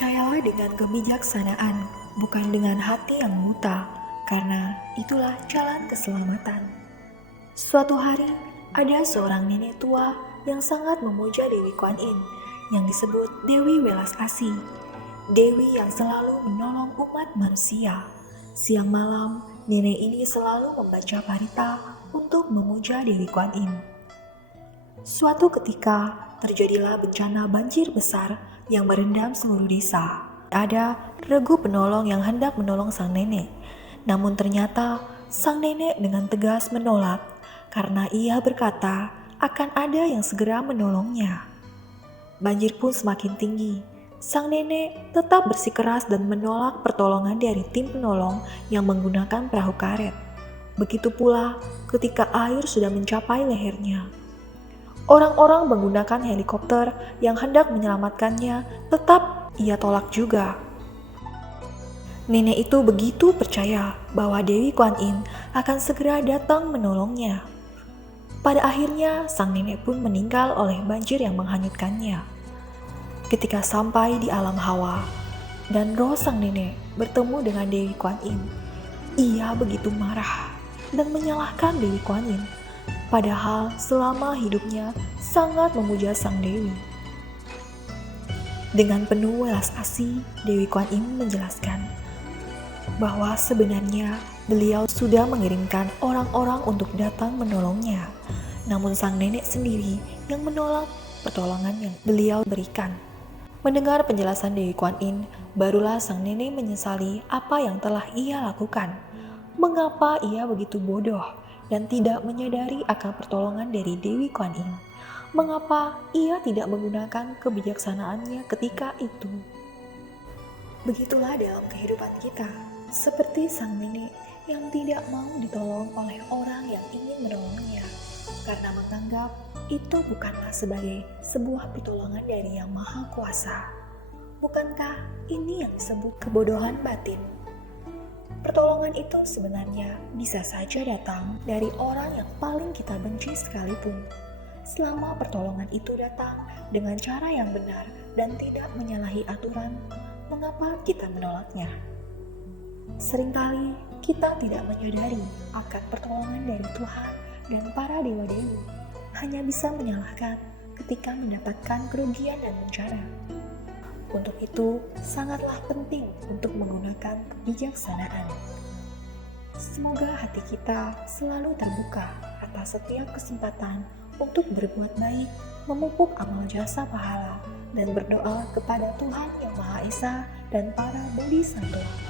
Percayalah dengan kebijaksanaan, bukan dengan hati yang buta, karena itulah jalan keselamatan. Suatu hari, ada seorang nenek tua yang sangat memuja Dewi Kuan Yin, yang disebut Dewi Welas Asih. Dewi yang selalu menolong umat manusia. Siang malam, nenek ini selalu membaca parita untuk memuja Dewi Kuan Yin. Suatu ketika, terjadilah bencana banjir besar yang merendam seluruh desa. Ada regu penolong yang hendak menolong sang nenek. Namun ternyata sang nenek dengan tegas menolak karena ia berkata akan ada yang segera menolongnya. Banjir pun semakin tinggi. Sang nenek tetap bersikeras dan menolak pertolongan dari tim penolong yang menggunakan perahu karet. Begitu pula ketika air sudah mencapai lehernya. Orang-orang menggunakan helikopter yang hendak menyelamatkannya tetap ia tolak juga. Nenek itu begitu percaya bahwa Dewi Kuan Yin akan segera datang menolongnya. Pada akhirnya sang nenek pun meninggal oleh banjir yang menghanyutkannya. Ketika sampai di alam hawa dan roh sang nenek bertemu dengan Dewi Kuan Yin, ia begitu marah dan menyalahkan Dewi Kuan Yin. Padahal selama hidupnya sangat memuja sang dewi. Dengan penuh welas asih, Dewi Kuan Yin menjelaskan bahwa sebenarnya beliau sudah mengirimkan orang-orang untuk datang menolongnya. Namun sang nenek sendiri yang menolak pertolongan yang beliau berikan. Mendengar penjelasan Dewi Kuan Yin, barulah sang nenek menyesali apa yang telah ia lakukan. Mengapa ia begitu bodoh dan tidak menyadari akan pertolongan dari Dewi Kuan Yin? Mengapa ia tidak menggunakan kebijaksanaannya ketika itu? Begitulah dalam kehidupan kita, seperti sang nenek yang tidak mau ditolong oleh orang yang ingin menolongnya, karena menganggap itu bukanlah sebagai sebuah pertolongan dari Yang Maha Kuasa. Bukankah ini yang disebut kebodohan batin? Pertolongan itu sebenarnya bisa saja datang dari orang yang paling kita benci sekalipun. Selama pertolongan itu datang dengan cara yang benar dan tidak menyalahi aturan, mengapa kita menolaknya? Seringkali kita tidak menyadari akan pertolongan dari Tuhan dan para dewa-dewi, hanya bisa menyalahkan ketika mendapatkan kerugian dan bencana. Untuk itu, sangatlah penting untuk menggunakan kebijaksanaan. Semoga hati kita selalu terbuka atas setiap kesempatan untuk berbuat baik, memupuk amal jasa pahala, dan berdoa kepada Tuhan Yang Maha Esa dan para bodhisattva.